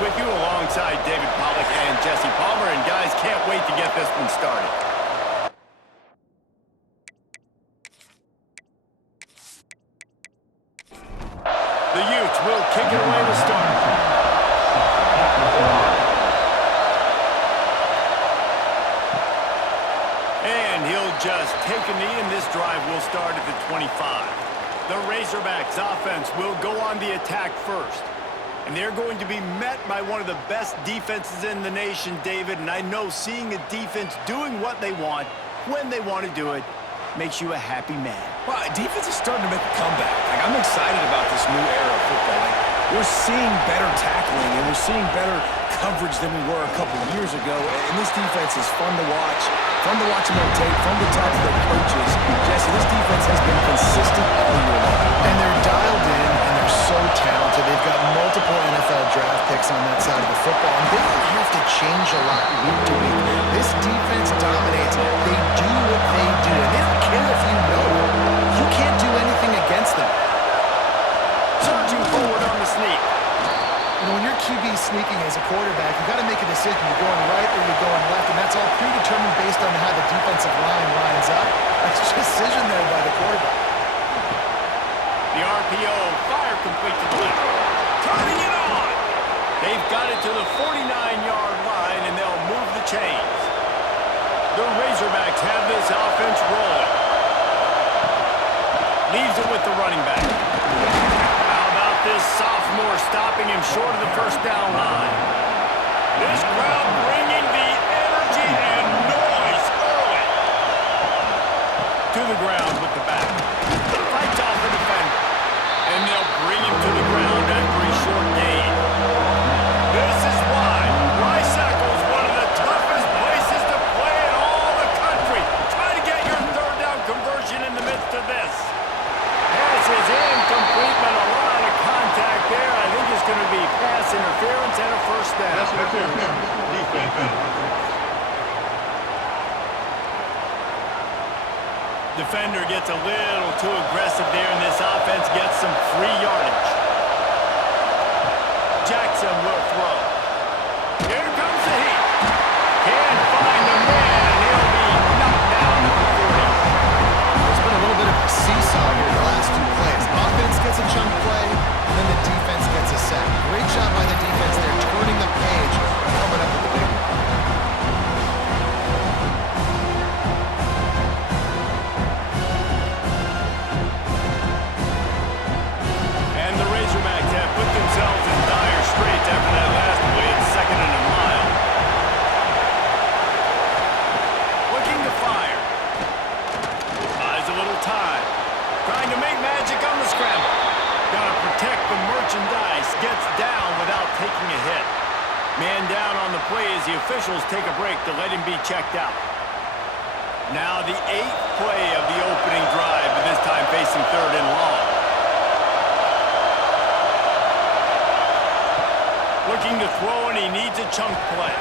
with you alongside David Pollack and Jesse Palmer. And guys, can't wait to get this one started. The Utes will kick it away to start. And he'll just take a knee, and this drive will start at the 25. The Razorbacks offense will go on the attack first. And they're going to be met by one of the best defenses in the nation, David. And I know seeing a defense doing what they want, when they want to do it, makes you a happy man. Well, defense is starting to make a comeback. I'm excited about this new era of football. We're seeing better tackling, and we're seeing better coverage than we were a couple years ago. And this defense is fun to watch them on tape, fun to talk to their coaches. Jesse, this defense has been consistent all year long. And they're dialed in, and they're so talented. They've got multiple NFL draft picks on that side of the football, and they don't have to change a lot week to week. This defense dominates. They do what they do, and they don't care if you know it. You can't do anything against them. Charging forward on the sneak. You know, when your QB sneaking as a quarterback, you got to make a decision. You're going right or you're going left, and that's all predetermined based on how the defensive line lines up. That's a decision there by the quarterback. The RPO, fire complete to the left. Turning it on. They've got it to the 49-yard line, and they'll move the chains. The Razorbacks have this offense rolling. Leaves it with the running back. How about this sophomore stopping him short of the first down line? This crowd bringing the energy and noise early. To the ground with the back. Fights off the defender. And they'll bring him to the ground after a short gain. This is why Rice-Eccles is one of the toughest places to play in all the country. Try to get your third down conversion in the midst of this. Pass is incomplete, but a lot of contact there. I think it's going to be pass interference and a first down. Pass interference. Defense. Defender gets a little too aggressive there, and this offense gets some free yardage. Jackson will throw. Here comes the heat. Can't find a man, and he'll be knocked down at the 40. There's been a little bit of a seesaw here the last two plays. Offense gets a chunk play, and then the defense gets a sack. Great job by the defense there, turning the page, coming up with the big one. And the Razorbacks have put themselves in dire straits after that last play at 2nd and a mile. Looking to fire. Buys a little time. Trying to make magic on the scramble. Gotta protect the merchandise. Gets down without taking a hit. Man down on the play as the officials take a break to let him be checked out. Now the 8th play of the opening drive, but this time facing 3rd and long. Looking to throw, and he needs a chunk play.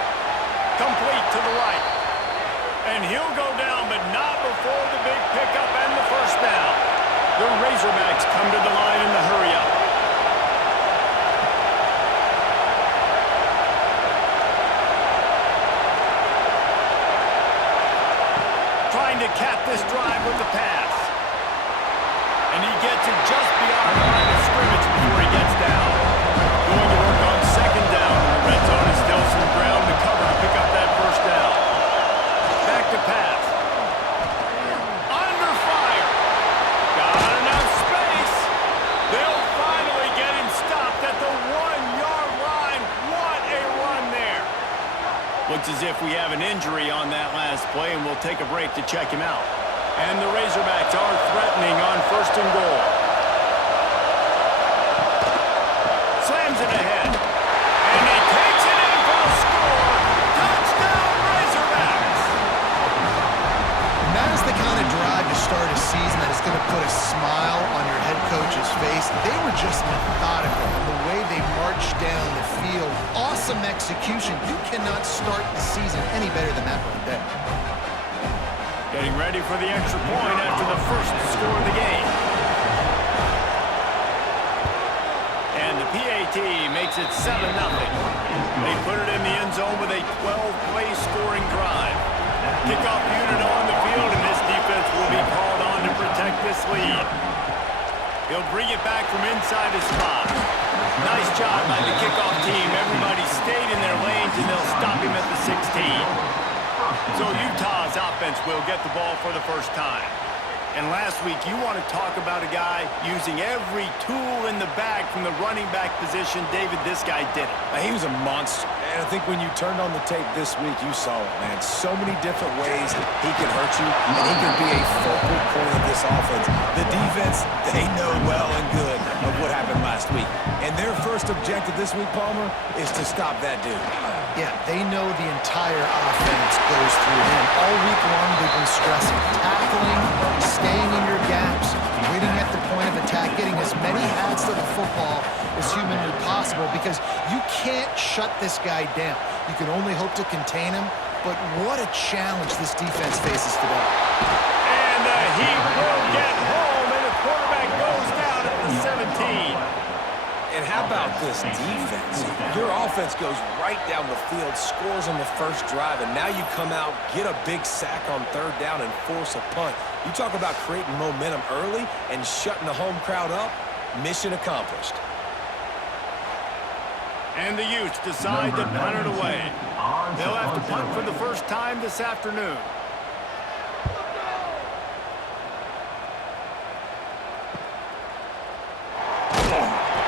Complete to the right. And he'll go down, but not before the big pickup and the first down. The Razorbacks come to the line in the hurry-up. Trying to cap this drive with the pass. And he gets it just beyond the line of scrimmage before he gets down. Going to work on 2nd down in the red zone. Is still some ground to cover to pick up that first down. Back to pass. Under fire. Got enough space. They'll finally get him stopped at the 1-yard line. What a run there. Looks as if we have an injury on that last play, and we'll take a break to check him out. And the Razorbacks are threatening on 1st and goal. Slams it ahead. And he takes it in for a score. Touchdown, Razorbacks! And that is the kind of drive to start a season that is going to put a smile on your head coach's face. They were just methodical in the way they marched down the field. Awesome execution. You cannot start the season any better than that right there. Getting ready for the extra point after the first score of the game. And the PAT makes it 7-0. They put it in the end zone with a 12-play scoring drive. Kickoff unit on the field, and this defense will be called on to protect this lead. He'll bring it back from inside his 5. Nice job by the kickoff team. Everybody stayed in their lanes, and they'll stop him at the 16. So Utah's offense will get the ball for the first time. And last week, you want to talk about a guy using every tool in the bag from the running back position. David, this guy did it. He was a monster. And I think when you turned on the tape this week, you saw it, man. So many different ways he can hurt you, and he can be a focal point of this offense. The defense, they know well and good of what happened last week. And their first objective this week, Palmer, is to stop that dude. Yeah, they know the entire offense goes through him. All week long, they've been stressing tackling, staying in your gaps, waiting at the point of attack, getting as many hats to the football as humanly possible, because you can't shut this guy down. You can only hope to contain him, but what a challenge this defense faces today. And the Heat will get home, and the quarterback goes down at the 17. And how about this defense? Your offense goes right down the field, scores on the first drive, and now you come out, get a big sack on third down, and force a punt. You talk about creating momentum early and shutting the home crowd up. Mission accomplished. And the Utes decide to punt it away. They'll have to punt for the first time this afternoon.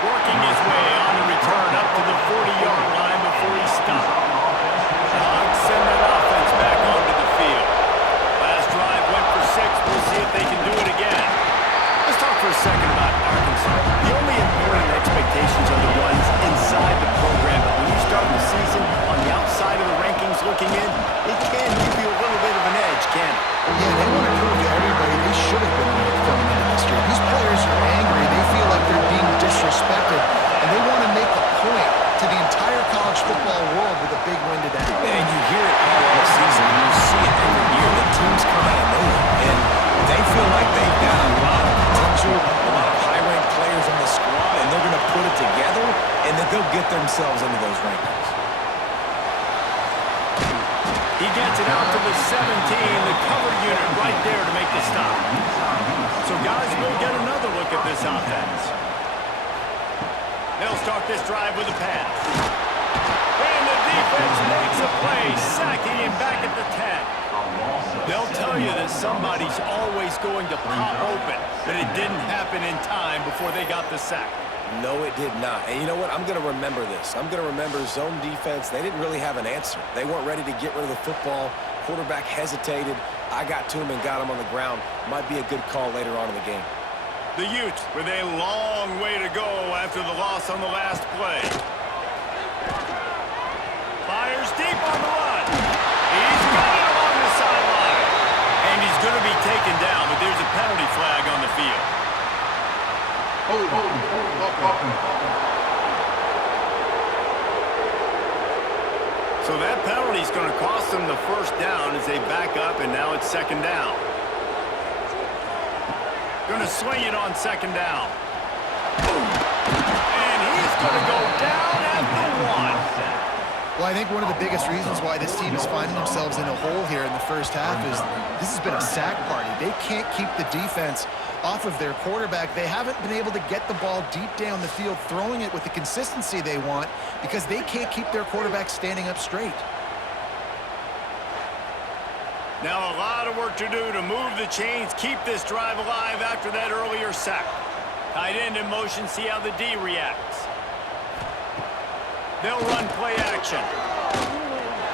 Working his way on the return up to the 40-yard line before he stopped. The Hogs send that offense back onto the field. Last drive went for 6. We'll see if they can do it again. Let's talk for a second about Arkansas. The only important expectations are the ones inside the program, but when you start the season on the outside of the rankings looking in, it can give you a little bit of an edge, can it? Yeah, they want to prove to everybody they should have been ranked coming into this year. These players are angry. They feel like they're being disrespected, and they want to make a point to the entire college football world with a big win today. And you hear it all season, and you see it every year. The teams come out of nowhere, and they feel like they've got a lot of potential, a lot of high-ranked players on the squad, and they're going to put it together, and then they'll get themselves into those rankings. He gets it out to the 17, the cover unit right there to make the stop. So guys, we'll get another look at this offense. They'll start this drive with a pass. And the defense makes a play, sacking him back at the 10. They'll tell you that somebody's always going to pop open, but it didn't happen in time before they got the sack. No, it did not. And you know what? I'm going to remember this. I'm going to remember zone defense. They didn't really have an answer. They weren't ready to get rid of the football. Quarterback hesitated. I got to him and got him on the ground. Might be a good call later on in the game. The Utes with a long way to go after the loss on the last play. Fires deep on the run. He's got it along the sideline. And he's going to be taken down, but there's a penalty flag on the field. So that penalty is going to cost them the first down as they back up, and now it's second down. Going to swing it on second down. And he's going to go down at the 1. Well, I think one of the biggest reasons why this team is finding themselves in a hole here in the first half is this has been a sack party. They can't keep the defense off of their quarterback. They haven't been able to get the ball deep down the field, throwing it with the consistency they want, because they can't keep their quarterback standing up straight. Now a lot of work to do to move the chains, keep this drive alive after that earlier sack. Tight end in motion, see how the D reacts. They'll run play action.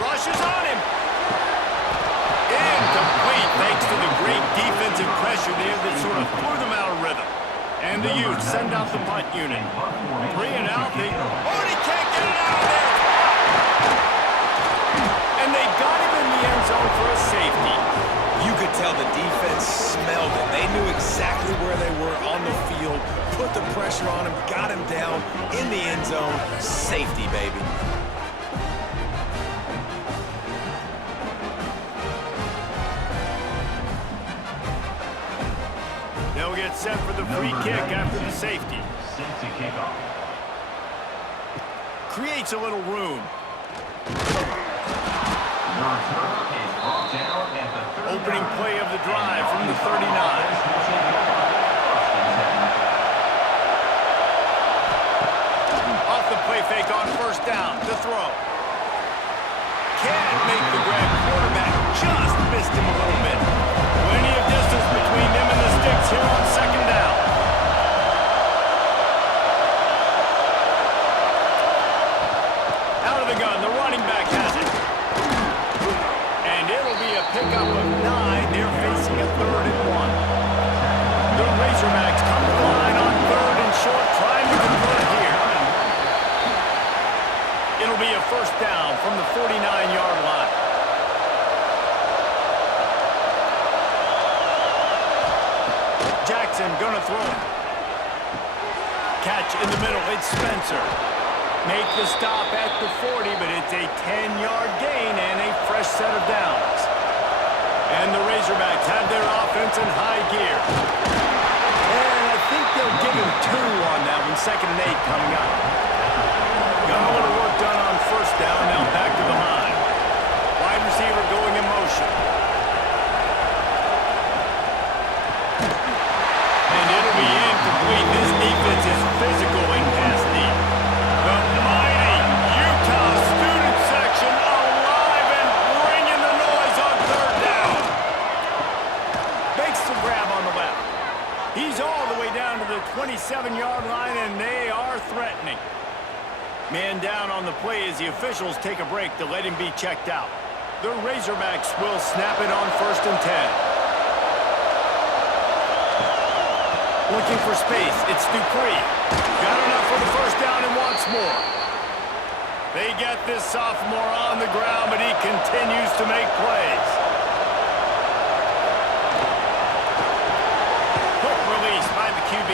Rushes on him. Incomplete thanks to the great defensive pressure there that sort of threw them out of rhythm. And the Utes send out the punt unit. Bring it out. They can't get it out of there. And they got him in the end zone for a safety. You could tell the defense smelled it. They knew exactly where they were on the field, put the pressure on him, got him down in the end zone. Safety, baby. They'll get set for the free kick after the safety. creates a little room. Opening play of the drive from the 39. Off the play fake on first down to throw. Can't make the grab. Quarterback just missed him a little bit. Plenty of distance between them and the sticks here on second down. Out of the gun, the running back has it. And it'll be a pickup of 9. They're facing a 3rd and 1. The Razorbacks come to the line on 3rd and short, trying to convert here. It'll be a first down from the 49-yard line. Jackson gonna throw it. Catch in the middle, it's Spencer. Make the stop at the 40, but it's a 10-yard gain and a fresh set of downs. And the Razorbacks have their offense in high gear. And I think they'll give him 2 on that one. 2nd and 8 coming up. Got a little work done on first down, now back to the line. Wide receiver going in motion. And it'll be incomplete. This defense is physical in pass deep. The mighty Utah student section alive and bringing the noise on 3rd down. Makes the grab on the left. He's all the way down to the 27-yard line, and they are threatening. Man down on the play as the officials take a break to let him be checked out. The Razorbacks will snap it on 1st and 10. Looking for space, it's Dupree. Got enough for the first down and wants more. They get this sophomore on the ground, but he continues to make plays. Quick release by the QB.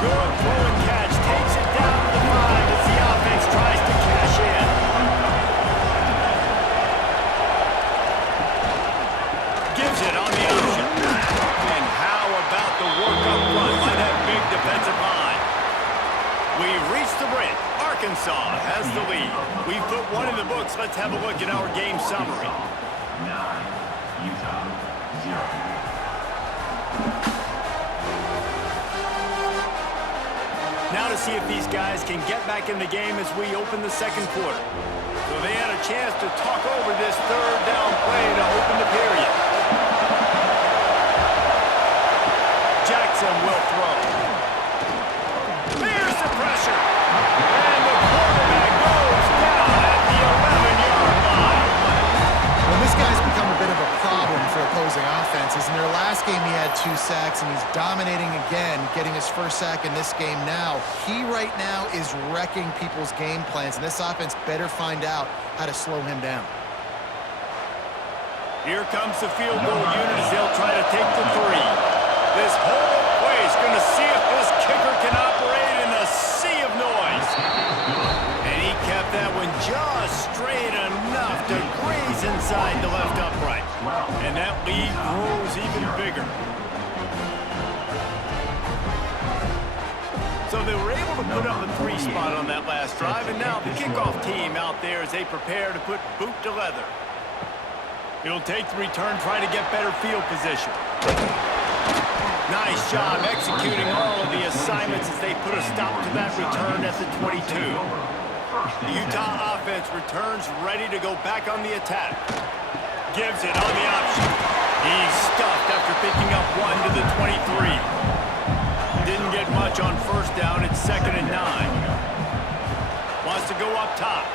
Good throw and catch, takes it down to the 5 as the offense tries to cash in. Gives it on the option. And how about the work up front by that big defensive line? We've reached the break. Arkansas has the lead. We've put 1 in the books. Let's have a look at our game summary. 9, Utah, 0. Now to see if these guys can get back in the game as we open the second quarter. So they had a chance to talk over this 3rd down play to open the period. Jackson will throw. There's the pressure. And the quarterback goes down at the 11-yard line. Well, this guy's become a bit of a problem for opposing offenses. In their last game, he had 2 sacks, and he's dominating again, getting his first sack in this game now. He right now is wrecking people's game plans, and this offense better find out how to slow him down. Here comes the field goal unit as they'll try to take the 3. This whole play is going to see if this kicker can operate in a sea of noise. And he kept that one just straight enough to graze inside the left upright. And that lead grows even bigger. So they were able to put up a 3 spot on that last drive, and now the kickoff team out there as they prepare to put boot to leather. He'll take the return, try to get better field position. Nice job executing all of the assignments as they put a stop to that return at the 22. The Utah offense returns ready to go back on the attack. Gives it on the option. He's stuffed after picking up 1 to the 23. Didn't get much on first down. It's 2nd and 9. Wants to go up top.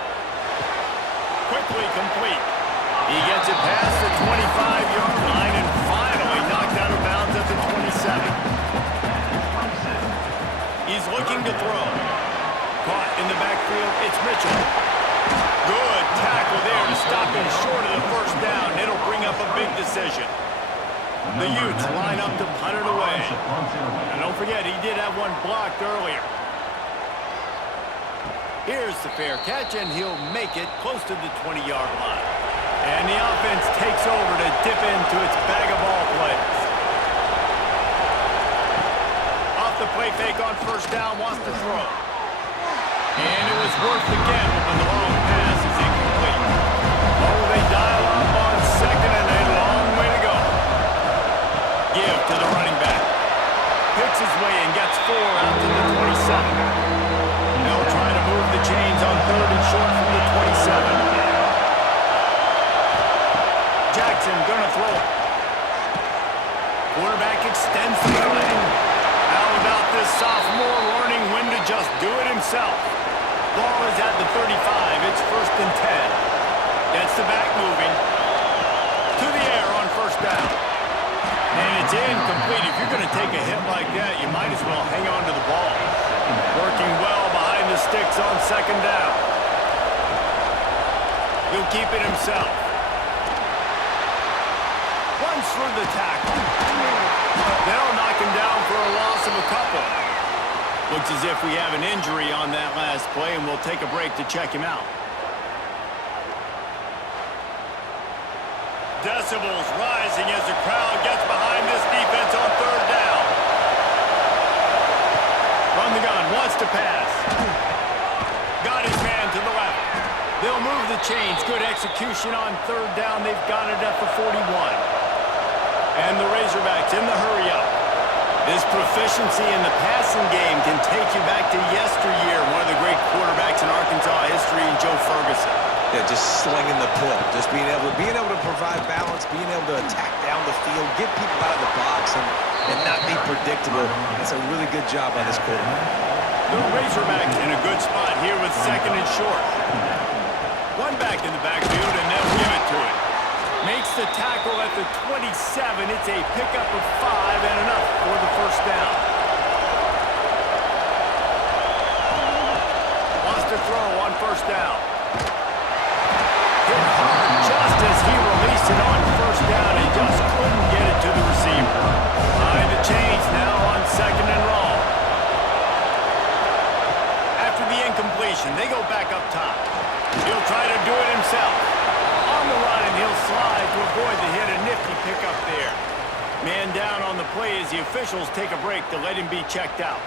Quickly complete. He gets it past the 25-yard line and finally knocked out of bounds at the 27. He's looking to throw. Caught in the backfield, it's Mitchell. Good tackle there to stop him short of the first down. It'll bring up a big decision. The Utes line up to punt it away. And don't forget, he did have one blocked earlier. Here's the fair catch, and he'll make it close to the 20-yard line. And the offense takes over to dip into its bag of ball plays. Off the play fake on first down, wants to throw. And it was worth the gamble when the long pass is incomplete. Oh, they dial up on second and a long way to go. Give to the running back. Picks his way and gets 4 out to the 27. They'll try to move the chains on third and short from the 27. Jackson gonna throw it. Quarterback extends the play. How about this sophomore learning when to just do it himself? Ball is at the 35. It's 1st and 10. Gets the back moving. To the air on 1st down. And it's incomplete. If you're going to take a hit like that, you might as well hang on to the ball. Working well behind the sticks on 2nd down. He'll keep it himself. Runs through the tackle. They'll knock him down for a loss of a couple. Looks as if we have an injury on that last play, and we'll take a break to check him out. Decibels rising as the crowd gets behind this defense on 3rd down. From the gun, wants to pass. Got his man to the left. They'll move the chains. Good execution on 3rd down. They've got it at the 41. And the Razorbacks in the hurry-up. This proficiency in the passing game can take you back to yesteryear, one of the great quarterbacks in Arkansas history, Joe Ferguson. Yeah, just slinging the pill, just being able to provide balance, being able to attack down the field, get people out of the box, and not be predictable. That's a really good job by this quarterback. The Razorbacks in a good spot here with 2nd and short. One back in the backfield, and they'll give it to him. Makes the tackle at the 27. It's a pickup of 5 and enough for the 1st down. Wants to throw on 1st down. Hit hard just as he released it on 1st down and just couldn't get it to the receiver. Behind the chains now on 2nd and long. After the incompletion, they go back up top. He'll try to do it himself. On the run, and he'll slide to avoid the hit. A nifty pickup there. Man down on the play as the officials take a break to let him be checked out.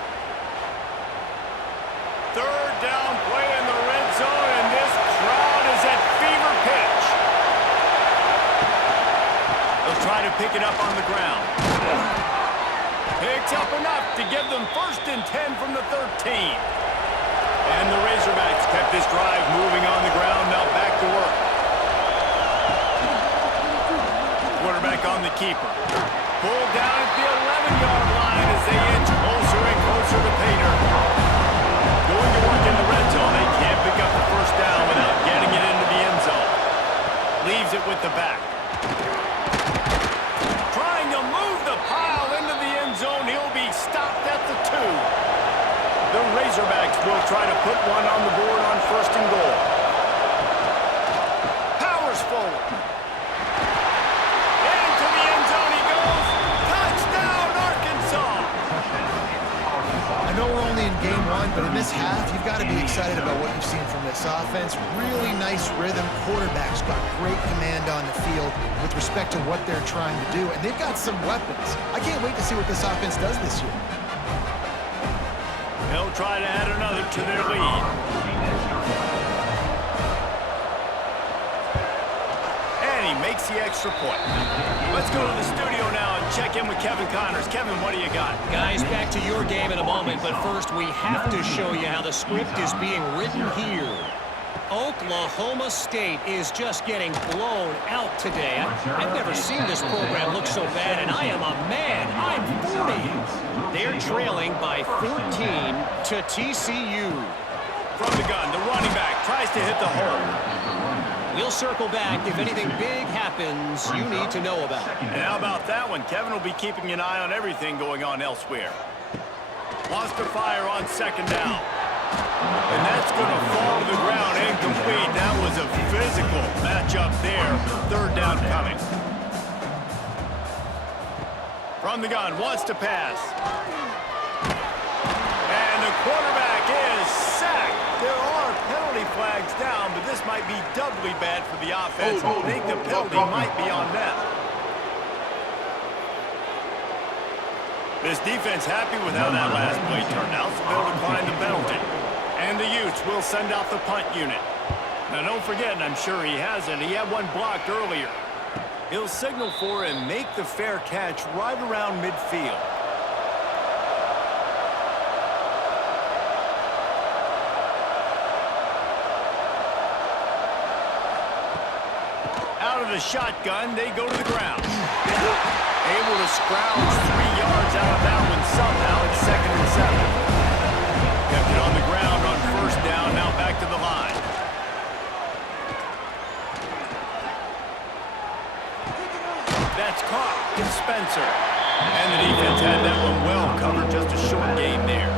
3rd down play in the red zone, and this crowd is at fever pitch. They'll try to pick it up on the ground. Picks up enough to give them 1st and 10 from the 13. And the Razorbacks kept this drive moving on the ground. Now back to work. Quarterback on the keeper. Pulled down at the 11-yard line as they inch closer and closer to pay dirt. Going to work in the red zone. They can't pick up the 1st down without getting it into the end zone. Leaves it with the back. Trying to move the pile into the end zone. He'll be stopped at the 2. The Razorbacks will try to put one on the board on 1st and goal. Powers forward. Into the end zone he goes. Touchdown, Arkansas! I know we're only in game 1, but in this half, you've got to be excited about what you've seen from this offense. Really nice rhythm. Quarterback's got great command on the field with respect to what they're trying to do, and they've got some weapons. I can't wait to see what this offense does this year. They'll try to add another to their lead. And he makes the extra point. Let's go to the studio now and check in with Kevin Connors. Kevin, what do you got? Guys, back to your game in a moment, but first we have to show you how the script is being written here. Oklahoma State is just getting blown out today. I've never seen this program look so bad, and I am a man. I'm 40. They're trailing by 14 to TCU. From the gun, the running back tries to hit the hole. We'll circle back if anything big happens you need to know about. And how about that one? Kevin will be keeping an eye on everything going on elsewhere. Wants to fire on 2nd down. And that's going to fall to the ground incomplete. That was a physical matchup there. 3rd down coming. From the gun, wants to pass. And the quarterback is sacked. There are penalty flags down, but this might be doubly bad for the offense. I think the penalty might be on them. This defense happy with how that last play turned out, so they'll decline the penalty. And the Utes will send out the punt unit. Now, don't forget, and I'm sure he has it, he had one blocked earlier. He'll signal for and make the fair catch right around midfield. Out of the shotgun, they go to the ground. Able to scrounge 3 yards out of that one somehow. It's 2nd and 7. Kept it on the ground on 1st down, now back to the line. That's caught. It's Spencer. And the defense had that one well covered. Just a short game there.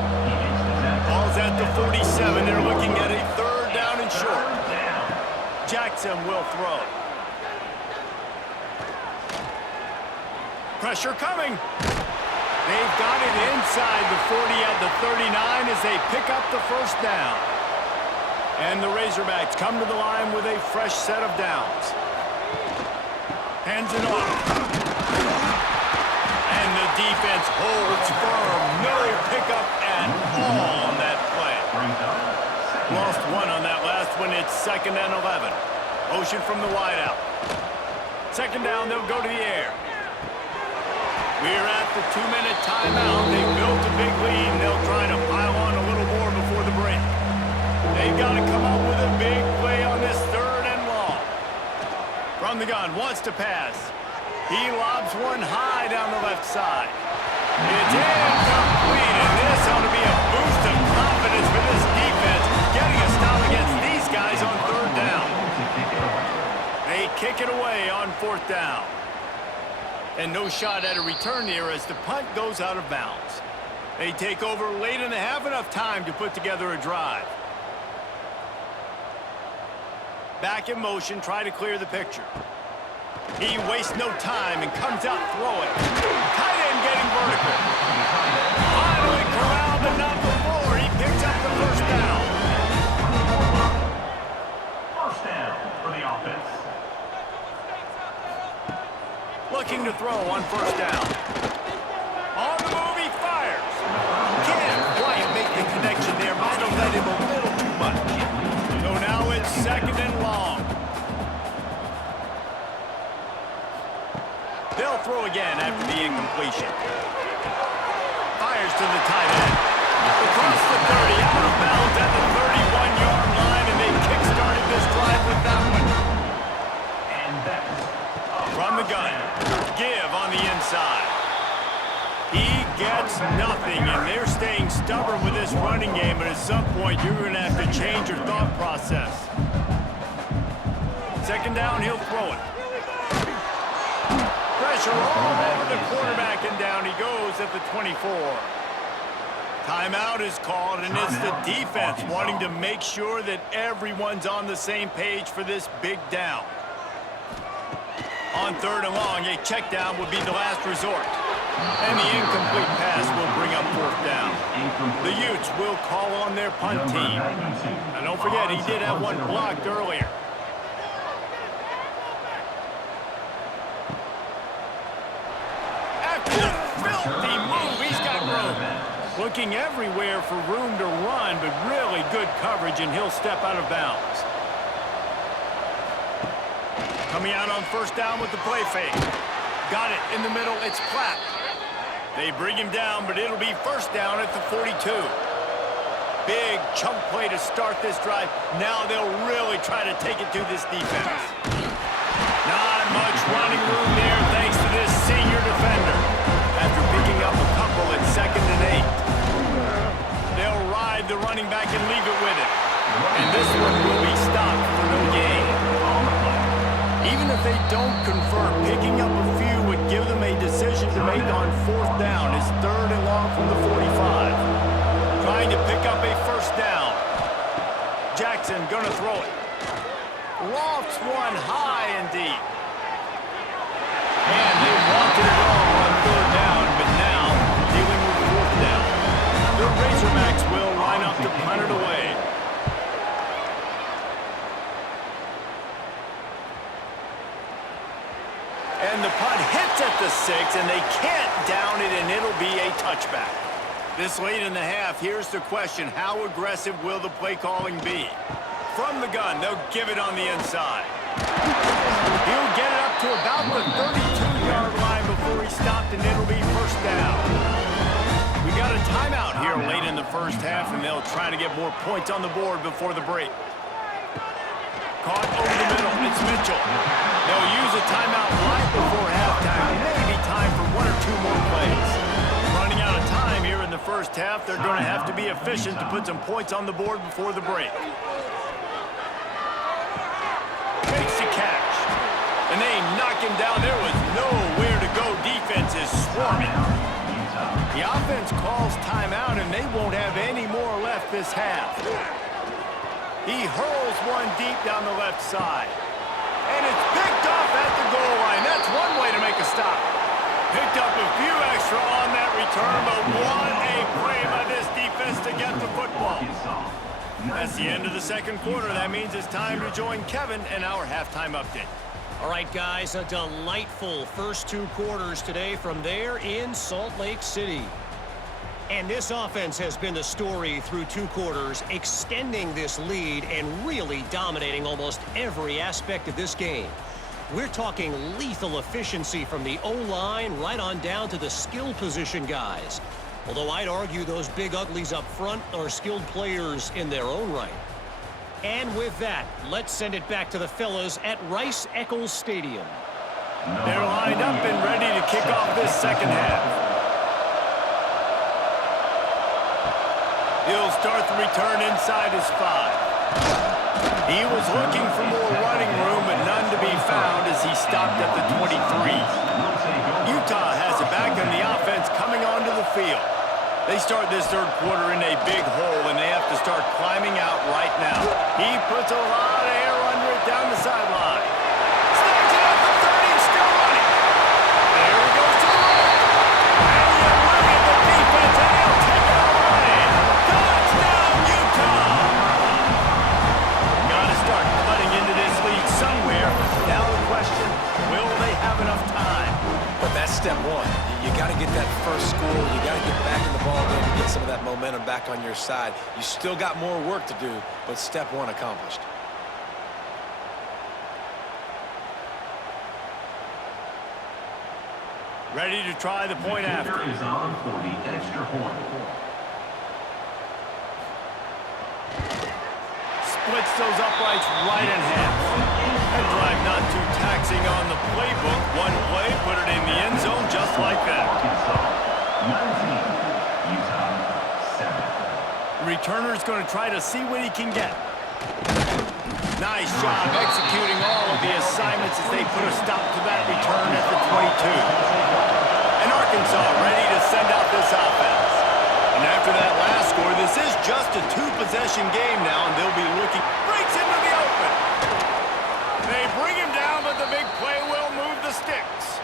Ball's at the 47. They're looking at a 3rd down and short. Jackson will throw. Pressure coming. They've got it inside the 40 at the 39 as they pick up the 1st down. And the Razorbacks come to the line with a fresh set of downs. Hands it off. And the defense holds firm. No pickup at all on that play. Lost one on that last one. It's 2nd and 11. Motion from the wideout. 2nd down, they'll go to the air. We're at the 2-minute timeout. They've built a big lead, and they'll try to pile on a little more before the break. They've got to come up with a big play on this 3rd and long. From the gun, wants to pass. He lobs one high down the left side. It's incomplete, and this ought to be a boost of confidence for this defense, getting a stop against these guys on 3rd down. They kick it away on 4th down. And no shot at a return here as the punt goes out of bounds. They take over late and they have enough time to put together a drive. Back in motion, try to clear the picture. He wastes no time and comes out throwing. Tight end getting vertical. Finally corralled, but not before. He picks up the 1st down. 1st down for the offense. Looking to throw on 1st down. On the move, he fires. Can't quite make the connection there. Might have let him a little too much. So now it's 2nd and long. They'll throw again after the incompletion. Fires to the tight end. Across the 30, out of bounds at the 31-yard line, and they kick-started this drive with that one. And that's from the gun. Give on the inside. He gets nothing, and they're staying stubborn with this running game, but at some point, you're going to have to change your thought process. 2nd down, he'll throw it. Pressure all over the quarterback, and down he goes at the 24. Timeout is called, and it's the defense wanting to make sure that everyone's on the same page for this big down. On 3rd and long, a check down would be the last resort. And the incomplete pass will bring up 4th down. The Utes will call on their punt team. And don't forget, he did have one blocked earlier. After the filthy move, he's got room. Looking everywhere for room to run, but really good coverage, and he'll step out of bounds. Coming out on 1st down with the play fake. Got it in the middle. It's Platt. They bring him down, but it'll be 1st down at the 42. Big chunk play to start this drive. Now they'll really try to take it to this defense. Not much running room there thanks to this senior defender. After picking up a couple at 2nd and 8. They'll ride the running back and leave it with it. And this one will be stopped for no gain. Even if they don't convert, picking up a few would give them a decision to make on 4th down. It's 3rd and long from the 45. Trying to pick up a 1st down. Jackson gonna throw it. Lofts one high and deep. And they wanted it all on 3rd down, but now dealing with 4th down. The Razorbacks will line up to punt it away. And the punt hits at the 6, and they can't down it, and it'll be a touchback. This late in the half, here's the question. How aggressive will the play calling be? From the gun, they'll give it on the inside. He'll get it up to about the 32-yard line before he stopped, and it'll be first down. We got a timeout here late in the first half, and they'll try to get more points on the board before the break. Caught over the middle. It's Mitchell. They'll use a timeout right before halftime. Maybe time for one or two more plays. Running out of time here in the first half, they're going to have to be efficient to put some points on the board before the break. Makes the catch. And they knock him down. There was nowhere to go. Defense is swarming. The offense calls timeout, and they won't have any more left this half. He hurls one deep down the left side. And it's picked off at the goal line. That's one way to make a stop. Picked up a few extra on that return, but what a play by this defense to get the football. That's the end of the second quarter. That means it's time to join Kevin in our halftime update. All right, guys, a delightful first two quarters today from there in Salt Lake City. And this offense has been the story through two quarters, extending this lead and really dominating almost every aspect of this game. We're talking lethal efficiency from the O-line right on down to the skill position guys. Although I'd argue those big uglies up front are skilled players in their own right. And with that, let's send it back to the fellas at Rice-Eccles Stadium. They're lined up and ready to kick off this second half. He'll start the return inside his 5. He was looking for more running room, but none to be found as he stopped at the 23. Utah has it back on the offense coming onto the field. They start this third quarter in a big hole, and they have to start climbing out right now. He puts a lot of air under it down the sideline. Snags it up the 30, still running. There he goes to the right. And he eliminated the defense, and he'll take it away. Touchdown, Utah! Got to start cutting into this lead somewhere. Now the question, will they have enough time? But that's step one. You got to get that first score. You got to get back in the ball game and get some of that momentum back on your side. You still got more work to do, but step one accomplished. Ready to try the point after. Is on for the extra point. Splits those uprights right in half. That drive not too taxing on the playbook. One play, put it in the end zone just like that. 19, Utah 7. Returner's going to try to see what he can get. Nice job executing all of the assignments as they put a stop to that return at the 22. And Arkansas ready to send out this offense. And after that last score, this is just a two-possession game now, and they'll be looking. Breaks into the open. They bring him down, but the big play will move the sticks.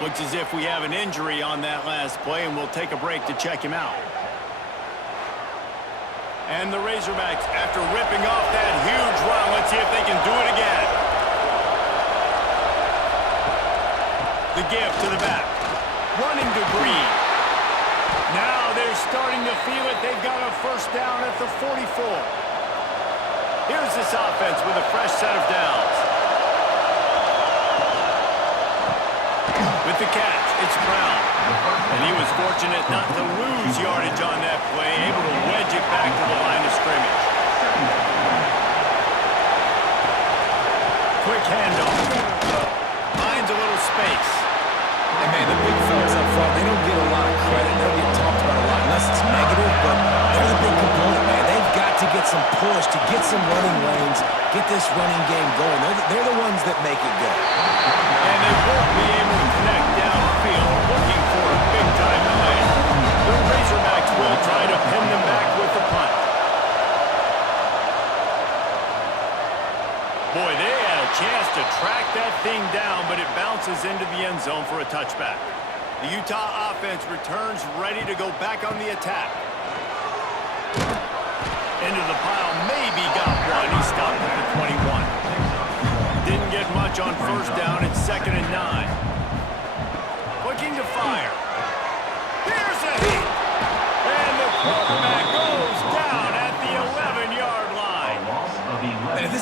Looks as if we have an injury on that last play, and we'll take a break to check him out. And the Razorbacks, after ripping off that huge run, let's see if they can do it again. The give to the back. Running to Green. Now they're starting to feel it. They've got a first down at the 44. Here's this offense with a fresh set of downs. With the catch, it's Brown. And he was fortunate not to lose yardage on that play, able to wedge it back to the line of scrimmage. Quick handoff. Finds a little space. And man, the big fellas up front, they don't get a lot of credit. They don't get talked about a lot unless it's negative, but they're the big component, man. They've got to get some push, to get some running lanes, get this running game going. They're the ones that make it go. And they won't be able to connect downfield, looking for a big-time play. The Razorbacks will try to pin them back with the punt. Boy, they had a chance to track that thing down, but it bounces into the end zone for a touchback. The Utah offense returns ready to go back on the attack. Into the pile, maybe got one. He stopped at the 21. Didn't get much on first down. It's 2nd and 9. Looking to fire. Here's a hit.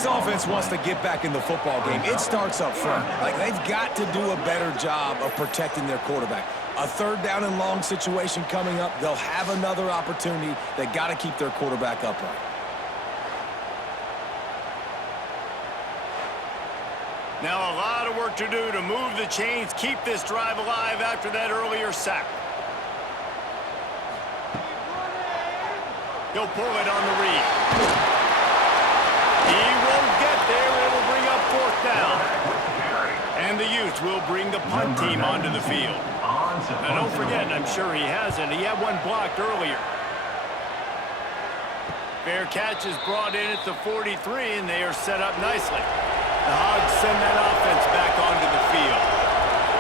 this offense wants to get back in the football game, it starts up front. Like, they've got to do a better job of protecting their quarterback. A third down and long situation coming up, they'll have another opportunity. They got to keep their quarterback upright. Now a lot of work to do to move the chains, keep this drive alive after that earlier sack. He'll pull it on the read. He won't get there. It'll bring up fourth down. And the Utes will bring the punt team onto the field. Now don't forget, I'm sure he hasn't, he had one blocked earlier. Fair catch is brought in at the 43, and they are set up nicely. The Hogs send that offense back onto the field.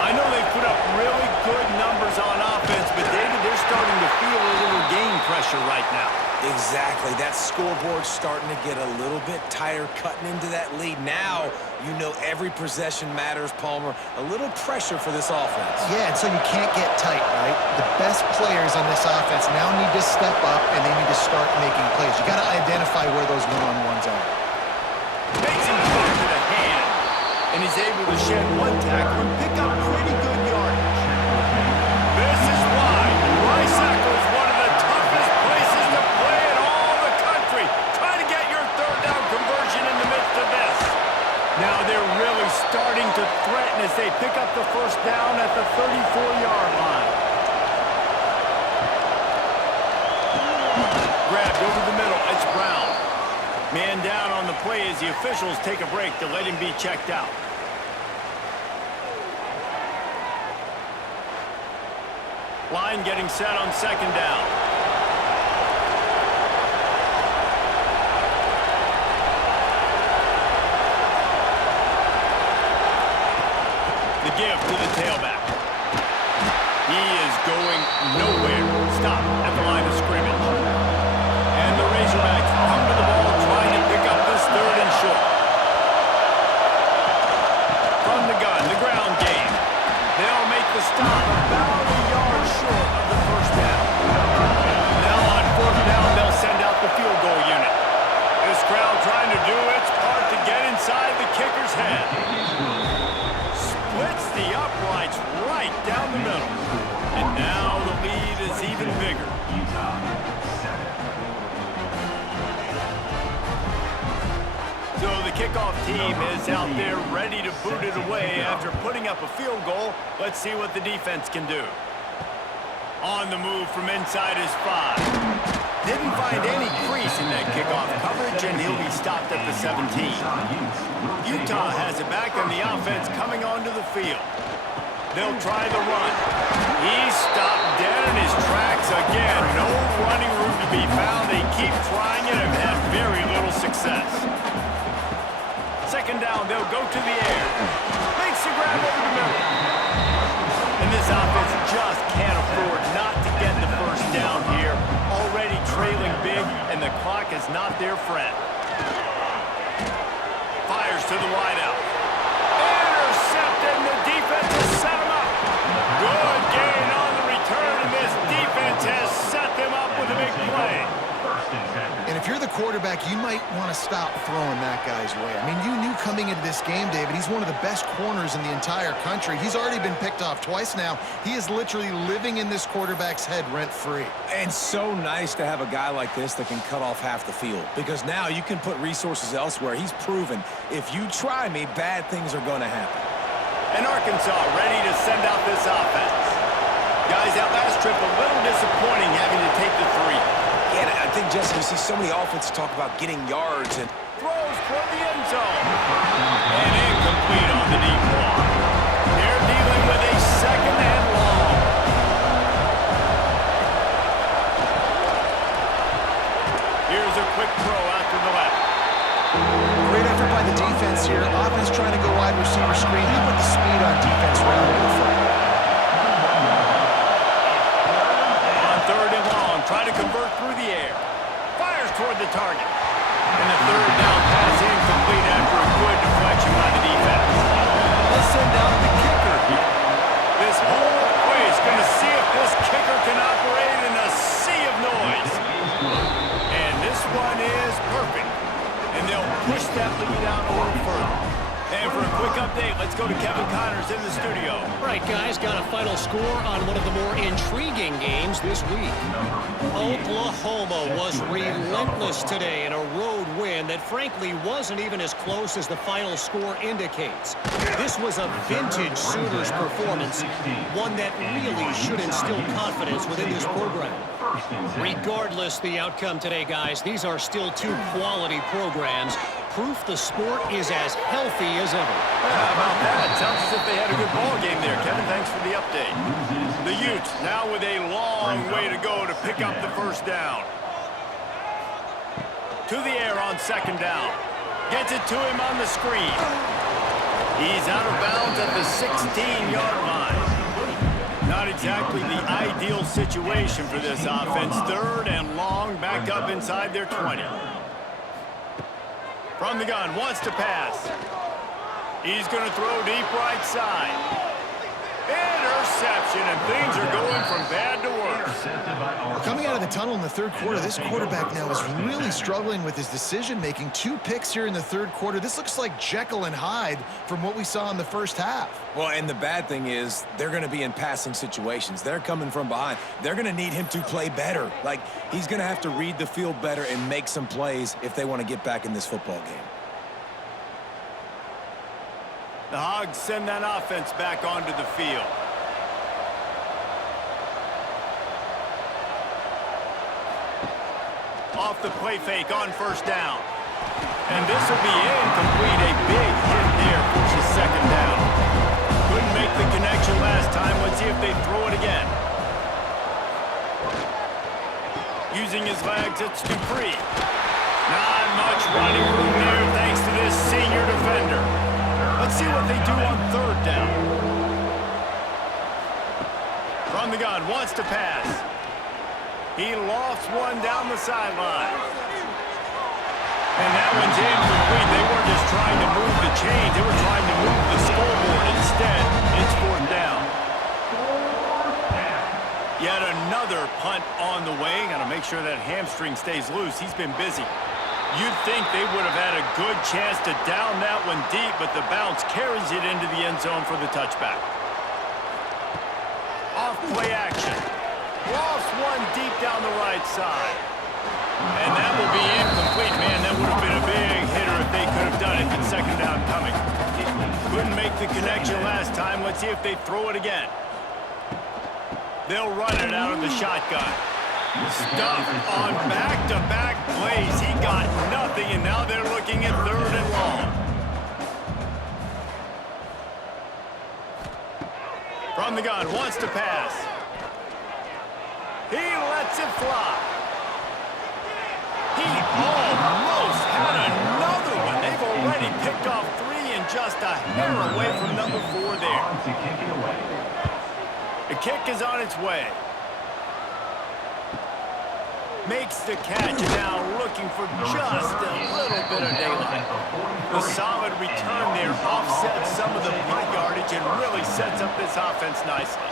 I know they put up really good numbers on offense, but David, they're starting to feel a little game pressure right now. Exactly. That scoreboard's starting to get a little bit tighter, cutting into that lead. Now, you know every possession matters, Palmer. A little pressure for this offense. Yeah, and so you can't get tight, right? The best players on this offense now need to step up, and they need to start making plays. You got to identify where those one-on-ones are. Makes him go to the hand, and he's able to shed one tackle and pick up pretty good yardage. This is why Razorbacks is one of the toughest places to play in all the country. Try to get your third down conversion in the midst of this. Now they're really starting to threaten as they pick up the first down at the 34-yard line. Grabbed over the middle. It's Brown. Man down on the play as the officials take a break to let him be checked out. Line getting set on second down. The give to the tailback. He is going nowhere. Stop at the line of scrimmage. And the Razorbacks come to the ball trying to pick up this third and short. From the gun, the ground game. They'll make the stop about a yard short of the first down. Now on fourth down, they'll send out the field goal unit. This crowd trying to do its part to get inside the kicker's head. Splits the uprights right down the middle. And now the lead is even bigger. So the kickoff team is out there ready to boot it away after putting up a field goal. Let's see what the defense can do. On the move from inside his 5. Didn't find any crease in that kickoff coverage, and he'll be stopped at the 17. Utah has it back on the offense coming onto the field. They'll try the run. He's stopped dead in his tracks again. No running room to be found. They keep trying it and have had very little success. Second down, they'll go to the air. Makes the grab over the middle. And this offense just can't afford not to get the first down here. Already trailing big, and the clock is not their friend. Fires to the wideout. Intercepted, and the defense has set him up. Good gain on the return, and this defense has set them up with a big play. And if you're the quarterback, you might want to stop throwing that guy's way. I mean, you knew coming into this game, David, he's one of the best corners in the entire country. He's already been picked off twice now. He is literally living in this quarterback's head rent-free. And so nice to have a guy like this that can cut off half the field, because now you can put resources elsewhere. He's proven if you try me, bad things are going to happen. And Arkansas ready to send out this offense. Guys, that last trip a little disappointing having to take the 3. Yeah, I think, Jesse, you see so many offenses talk about getting yards and throws toward the end zone. And incomplete on the deep ball. They're dealing with a second and long. Here's a quick throw out to the left. Great effort by the defense here. Offense trying to go wide receiver screen. How about the speed on defense right over the foot? On third and long, trying to convert through the air. Fires toward the target. And the third down pass incomplete after a good deflection by the defense. Let's send out the kicker here. This whole play is going to see if this kicker can operate in a sea of noise. And this one is perfect. And they'll push that lead Let's go to Kevin Connors in the studio. Right, guys, got a final score on one of the more intriguing games this week. Oklahoma was relentless today in a road win that frankly wasn't even as close as the final score indicates. This was a vintage Sooners performance, one that really should instill confidence within this program. Regardless the outcome today, guys, these are still two quality programs. Proof the sport is as healthy as ever. How about that? Sounds as if they had a good ball game there. Kevin, thanks for the update. The Utes now with a long way to go to pick up the first down. To the air on second down. Gets it to him on the screen. He's out of bounds at the 16-yard line. Not exactly the ideal situation for this offense. Third and long, back up inside their 20. From the gun, wants to pass. He's going to throw deep right side. Interception, and things are going from bad to worse. Coming out of the tunnel in the third quarter, this quarterback now is really struggling with his decision-making. 2 picks here in the third quarter. This looks like Jekyll and Hyde from what we saw in the first half. Well, and the bad thing is they're going to be in passing situations. They're coming from behind. They're going to need him to play better. Like, he's going to have to read the field better and make some plays if they want to get back in this football game. The Hogs send that offense back onto the field. Off the play fake on first down. And this will be incomplete. A big hit there for his second down. Couldn't make the connection last time. Let's see if they throw it again. Using his legs, it's Dupree. Not much running room there thanks to this senior defender. Let's see what they do on third down. From the gun, wants to pass. He lofts one down the sideline. And that one's incomplete. They weren't just trying to move the chains. They were trying to move the scoreboard. Instead, it's fourth down. Yet another punt on the way. Got to make sure that hamstring stays loose. He's been busy. You'd think they would have had a good chance to down that one deep, but the bounce carries it into the end zone for the touchback. Off play action. Lofts one deep down the right side. And that will be incomplete. Man, that would have been a big hitter if they could have done it. With second down coming. Couldn't make the connection last time. Let's see if they throw it again. They'll run it out of the shotgun. Stuffed on back-to-back plays. He got nothing, and now they're looking at third and long. From the gun, wants to pass. He lets it fly. He almost had another one. They've already picked off 3 and just a hair away from number 4 there. The kick is on its way. Makes the catch, and now looking for just a little bit of daylight. The solid return there offsets some of the punt yardage and really sets up this offense nicely.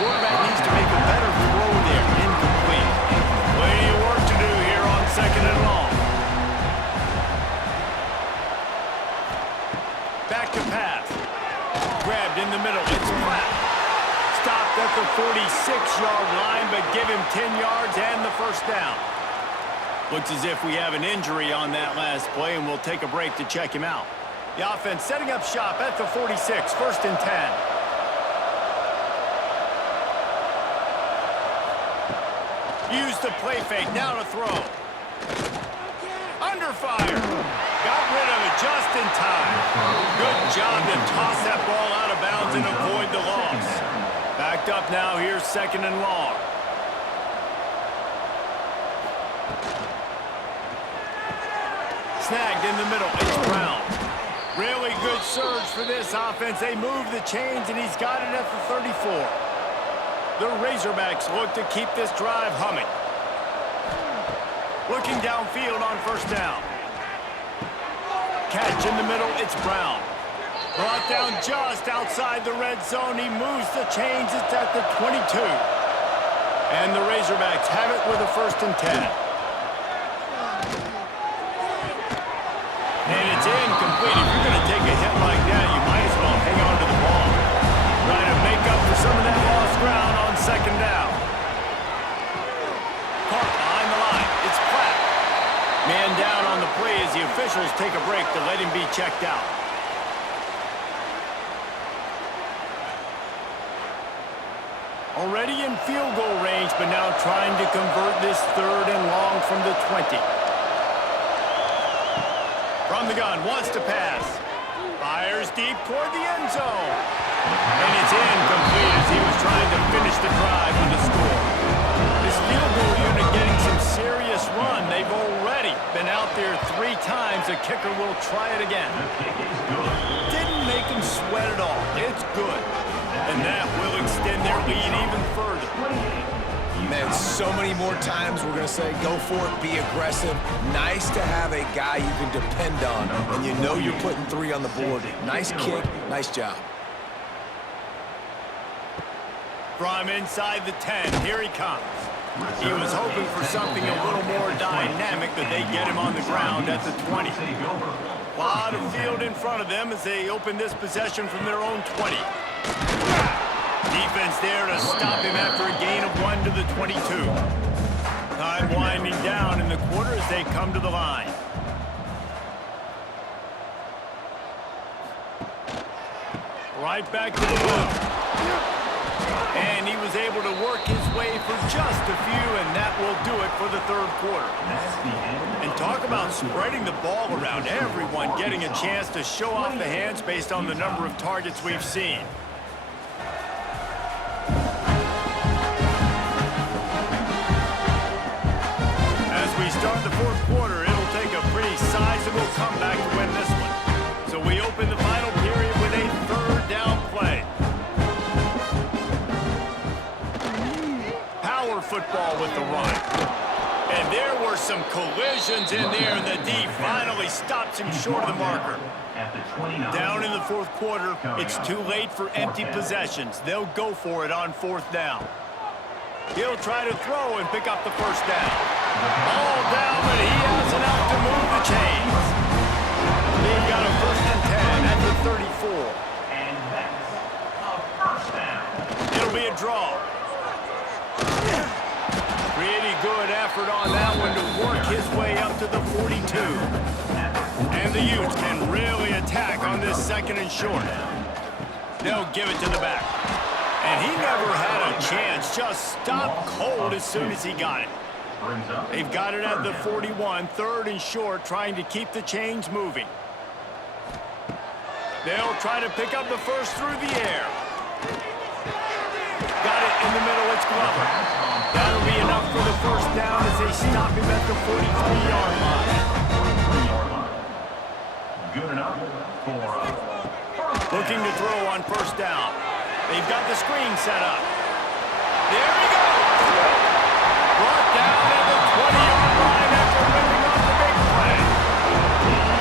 Quarterback needs to make a better throw there. Incomplete. Plenty of work to do here on second and long. Back to pass. Grabbed in the middle. It's flat. Stopped at the 46-yard line, but give him 10 yards and the first down. Looks as if we have an injury on that last play, and we'll take a break to check him out. The offense setting up shop at the 46, first and 10. Use the play fake, now to throw. Under fire. Got rid of it just in time. Good job to toss that ball out of bounds and avoid the loss. Backed up now, here's second and long. Snagged in the middle, it's Brown. Really good surge for this offense. They move the chains, and he's got it at the 34. The Razorbacks look to keep this drive humming. Looking downfield on first down. Catch in the middle, it's Brown. Brought down just outside the red zone. He moves the chains. It's at the 22. And the Razorbacks have it with a first and 10. And it's It's incomplete. If you're going to take a hit like that, you might as well hang on to the ball. Trying to make up for some of that lost ground on second down. Caught behind the line. It's Platt. Man down on the play as the officials take a break to let him be checked out. Already in field goal range, but now trying to convert this 3rd and long from the 20. From the gun, wants to pass. Fires deep toward the end zone. And it's incomplete as he was trying to finish the drive with a score. This field goal unit getting some serious run. They've already been out there 3 times. The kicker will try it again. Didn't make him sweat at all. It's good. And that will extend their lead even further. Man, so many more times we're going to say, go for it, be aggressive. Nice to have a guy you can depend on, and you know you're putting 3 on the board. Nice kick, nice job. From inside the 10, here he comes. He was hoping for something a little more dynamic, but they get him on the ground at the 20. A lot of field in front of them as they open this possession from their own 20. Defense there to stop him after a gain of 1 to the 22. Time winding down in the quarter as they come to the line. Right back to the ball. And he was able to work his way for just a few, and that will do it for the 3rd quarter. And talk about spreading the ball around, everyone getting a chance to show off the hands based on the number of targets we've seen. As we start the 4th quarter, it'll take a pretty sizable comeback to win this one. So we open the final period with a 3rd down play. Power football with the run. And there were some collisions in there, and the D finally stops him short of the marker. Down in the 4th quarter, it's too late for empty possessions. They'll go for it on 4th down. He'll try to throw and pick up the 1st down. All down, but he has enough to move the chains. They've got a 1st and 10 at the 34. And that's a 1st down. It'll be a draw. Pretty good effort on that one to work his way up to the 42. And the Utes can really attack on this 2nd and short. They'll give it to the back. And he never had a chance, just stopped cold as soon as he got it. They've got it at the 41, 3rd and short, trying to keep the chains moving. They'll try to pick up the 1st through the air. Got it in the middle, it's Glover. That'll be enough for the 1st down as they stop him at the 43-yard line. Good enough for Looking to throw on 1st down. They've got the screen set up. There he goes! Brought down at the 20-yard line after ripping off the big play.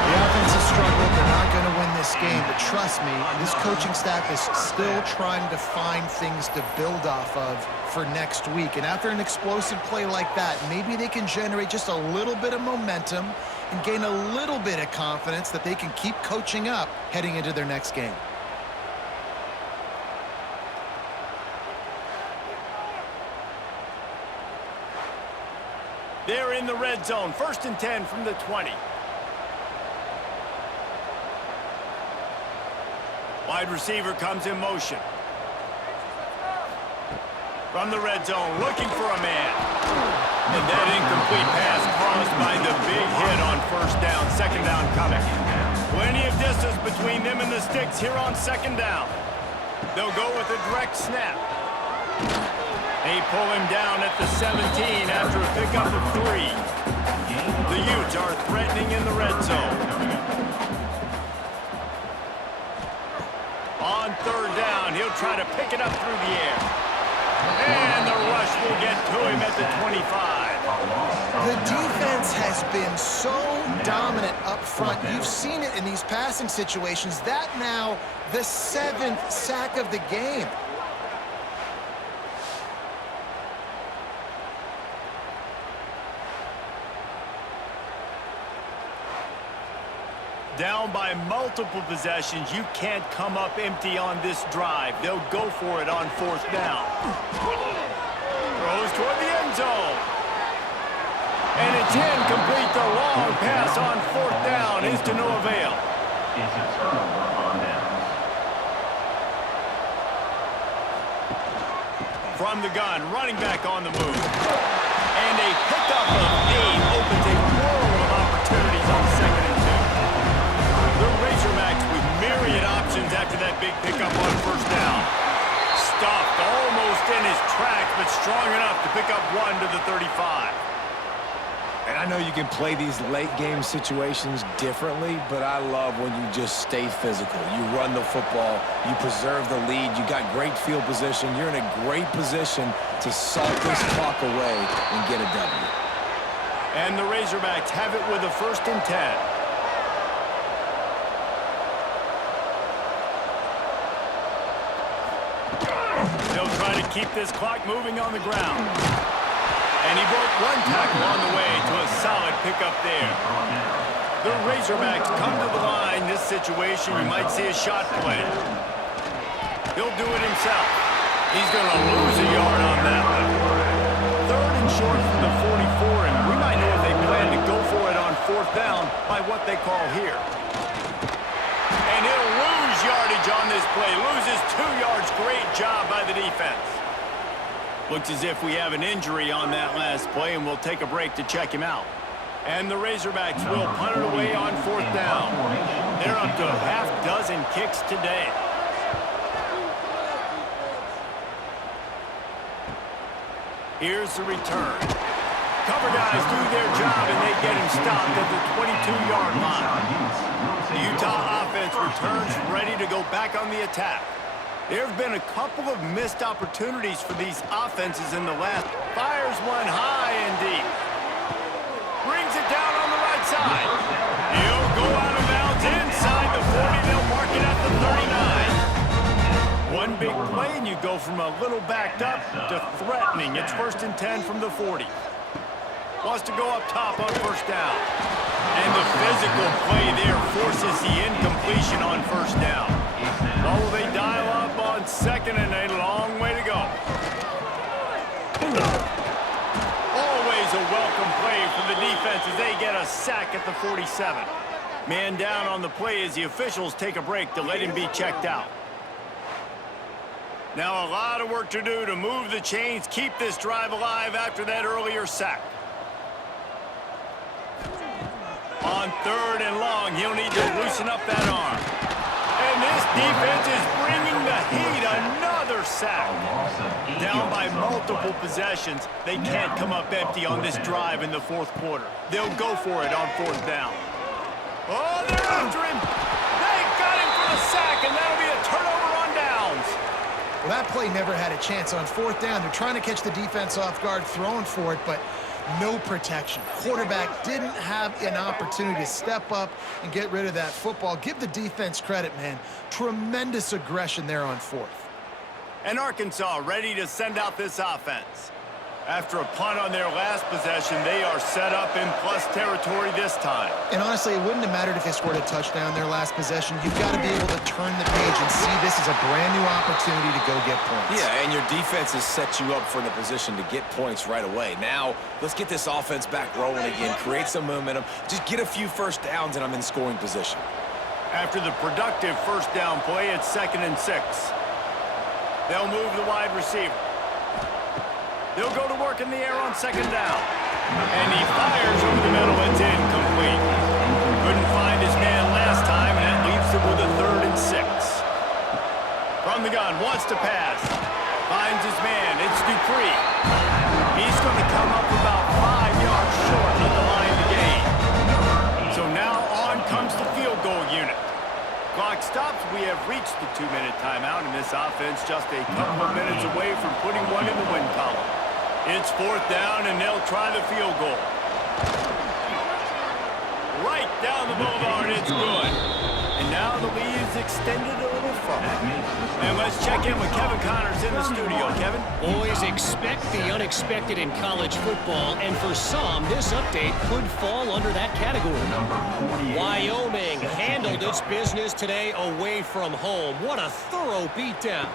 The offense has struggled. They're not going to win this game, but trust me, this coaching staff is still trying to find things to build off of for next week. And after an explosive play like that, maybe they can generate just a little bit of momentum and gain a little bit of confidence that they can keep coaching up heading into their next game. They're in the red zone. 1st and 10 from the 20. Wide receiver comes in motion. From the red zone, looking for a man. And that incomplete pass caused by the big hit on 1st down, 2nd down coming. Plenty of distance between them and the sticks here on 2nd down. They'll go with a direct snap. They pull him down at the 17 after a pickup of 3. The Utes are threatening in the red zone. On 3rd down, he'll try to pick it up through the air. And the rush will get to him at the 25. The defense has been so dominant up front. You've seen it in these passing situations. That now the 7th sack of the game. Down by multiple possessions, you can't come up empty on this drive. They'll go for it on 4th down. Throws toward the end zone. And it's incomplete. The long pass on 4th down is to no avail. It's a turnover on downs. From the gun, running back on the move. And a pickup of 8 opens a world of opportunities on 2nd and 2. The Razorbacks with myriad options after that big pickup on 1st down. Stuffed almost in his tracks, but strong enough to pick up 1 to the 35. And I know you can play these late-game situations differently, but I love when you just stay physical. You run the football, you preserve the lead, you got great field position, you're in a great position to salt this clock away and get a W. And the Razorbacks have it with a 1st and 10. They'll try to keep this clock moving on the ground. And he broke 1 tackle on the way to a solid pickup there. The Razorbacks come to the line. This situation, you might see a shot play. He'll do it himself. He's going to lose a yard on that one. 3rd and short from the 44, and we might know if they plan to go for it on 4th down by what they call here. And he'll lose yardage on this play. Loses 2 yards. Great job by the defense. Looks as if we have an injury on that last play, and we'll take a break to check him out. And the Razorbacks will punt it away on 4th down. They're up to a half-dozen kicks today. Here's the return. Cover guys do their job, and they get him stopped at the 22-yard line. The Utah offense returns ready to go back on the attack. There have been a couple of missed opportunities for these offenses in the last. Fires one high and deep. Brings it down on the right side. He'll go out of bounds inside the 40. They'll mark it at the 39. One big play and you go from a little backed up to threatening. It's 1st and 10 from the 40. Wants to go up top on 1st down. And the physical play there forces the incompletion on 1st down. What will they dial up on 2nd and a long way to go? Always a welcome play for the defense as they get a sack at the 47. Man down on the play as the officials take a break to let him be checked out. Now a lot of work to do to move the chains, keep this drive alive after that earlier sack. On 3rd and long, he'll need to loosen up that arm. And this defense is bringing the heat. Another sack. Down by multiple possessions. They can't come up empty on this drive in the 4th quarter. They'll go for it on 4th down. Oh, they're after him. They got him for the sack, and that'll be a turnover on downs. Well, that play never had a chance. On 4th down, they're trying to catch the defense off guard, throwing for it, but no protection. Quarterback didn't have an opportunity to step up and get rid of that football. Give the defense credit, man. Tremendous aggression there on 4th. And Arkansas ready to send out this offense. After a punt on their last possession, they are set up in plus territory this time. And honestly, it wouldn't have mattered if they scored a touchdown their last possession. You've got to be able to turn the page and see this is a brand new opportunity to go get points. Yeah, and your defense has set you up for the position to get points right away. Now, let's get this offense back rolling again, create some momentum, just get a few 1st downs, and I'm in scoring position. After the productive 1st down play, it's 2nd and 6. They'll move the wide receiver. They'll go to work in the air on 2nd down. And he fires over the middle. It's incomplete. Couldn't find his man last time, and that leaves him with a 3rd and 6. From the gun, wants to pass. Finds his man. It's Dupree. He's going to come up about 5 yards short of the line to gain. So now on comes the field goal unit. Clock stops. We have reached the 2-minute timeout, and this offense just a couple of minutes away from putting one in the win column. It's 4th down, and they'll try the field goal. Right down the boulevard, it's good. And now the lead is extend it a little further. And let's check in with Kevin Connors in the studio. Kevin? Boys, expect the unexpected in college football, and for some, this update could fall under that category. Wyoming handled its business today away from home. What a thorough beatdown.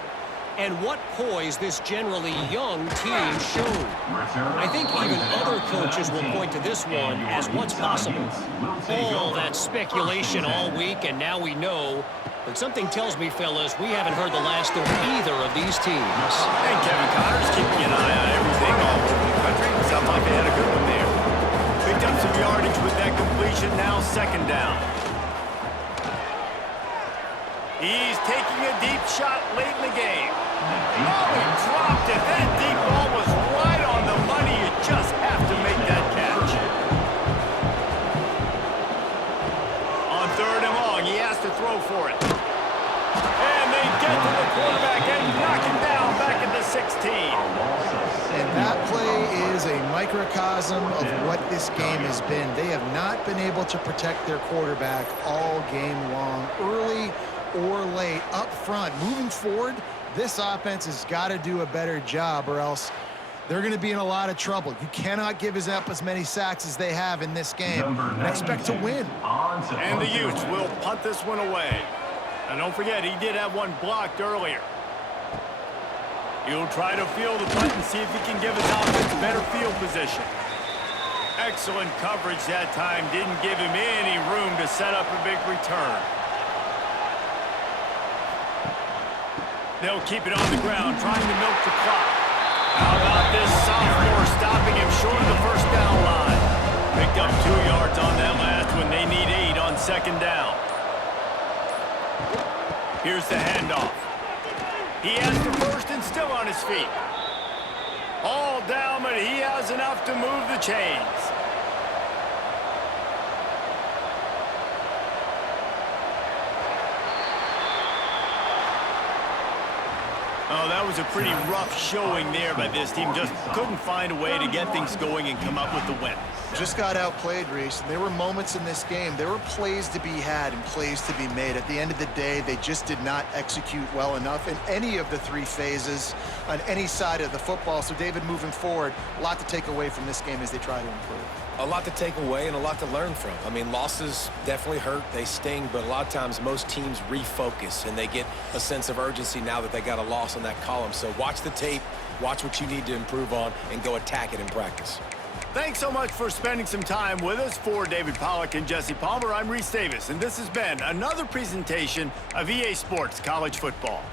And what poise this generally young team showed. I think even other coaches will point to this one as what's possible. All that speculation all week, and now we know. But something tells me, fellas, we haven't heard the last of either of these teams. And Kevin Connors keeping an eye on everything all over the country. Sounds like they had a good one there. Picked up some yardage with that completion, now second down. He's taking a deep shot late in the game. Oh, he dropped it. That deep ball was right on the money. You just have to make that catch. On third and long, he has to throw for it. And they get to the quarterback and knock him down back at the 16. And that play is a microcosm of what this game has been. They have not been able to protect their quarterback all game long, early or late, up front. Moving forward, this offense has got to do a better job, or else they're going to be in a lot of trouble. You cannot give up as many sacks as they have in this game and expect to win. And the Utes will punt this one away. And don't forget, he did have one blocked earlier. He'll try to field the punt and see if he can give his offense better field position. Excellent coverage that time. Didn't give him any room to set up a big return. They'll keep it on the ground, trying to milk the clock. How about this sophomore stopping him short of the first down line? Picked up 2 yards on that last one. They need 8 on second down. Here's the handoff. He has the first and still on his feet. All down, but he has enough to move the chains. Oh, that was a pretty rough showing there by this team. Just couldn't find a way to get things going and come up with the win. Just got outplayed, Reese. There were moments in this game. There were plays to be had and plays to be made. At the end of the day, they just did not execute well enough in any of the 3 phases on any side of the football. So, David, moving forward, a lot to take away from this game as they try to improve. A lot to take away and a lot to learn from. I mean, losses definitely hurt. They sting, but a lot of times most teams refocus and they get a sense of urgency now that they got a loss on that column. So watch the tape, watch what you need to improve on, and go attack it in practice. Thanks so much for spending some time with us. For David Pollack and Jesse Palmer, I'm Reese Davis, and this has been another presentation of EA Sports College Football.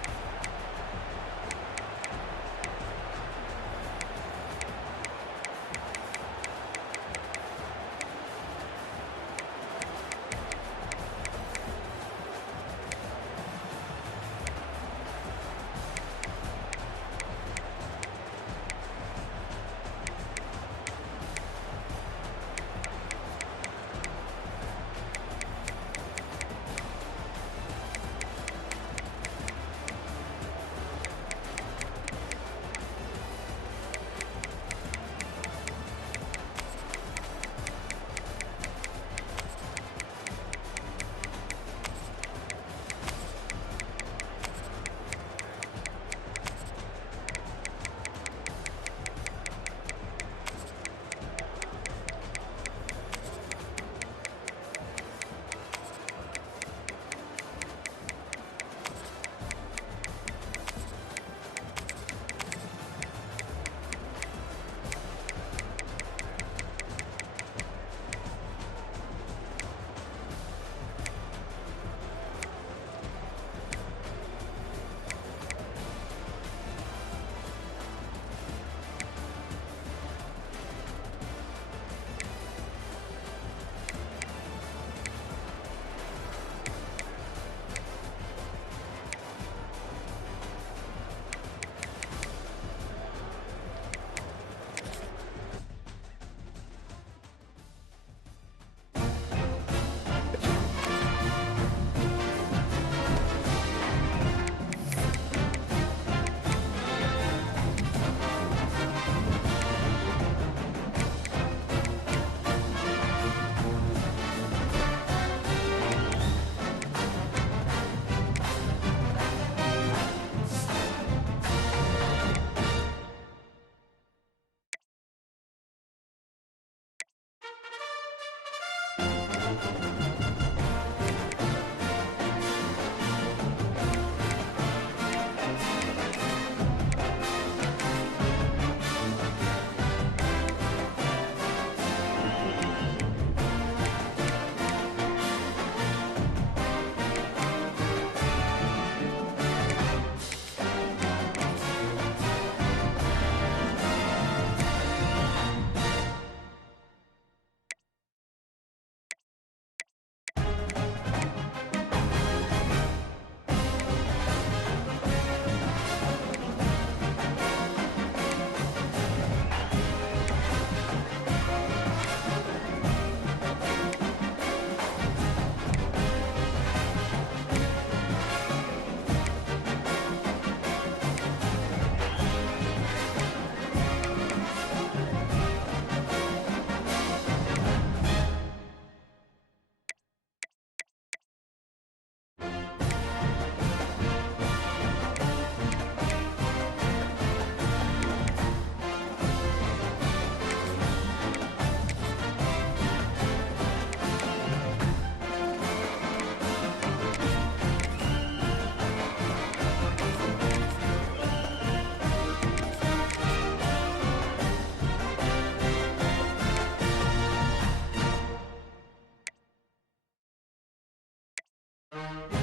it.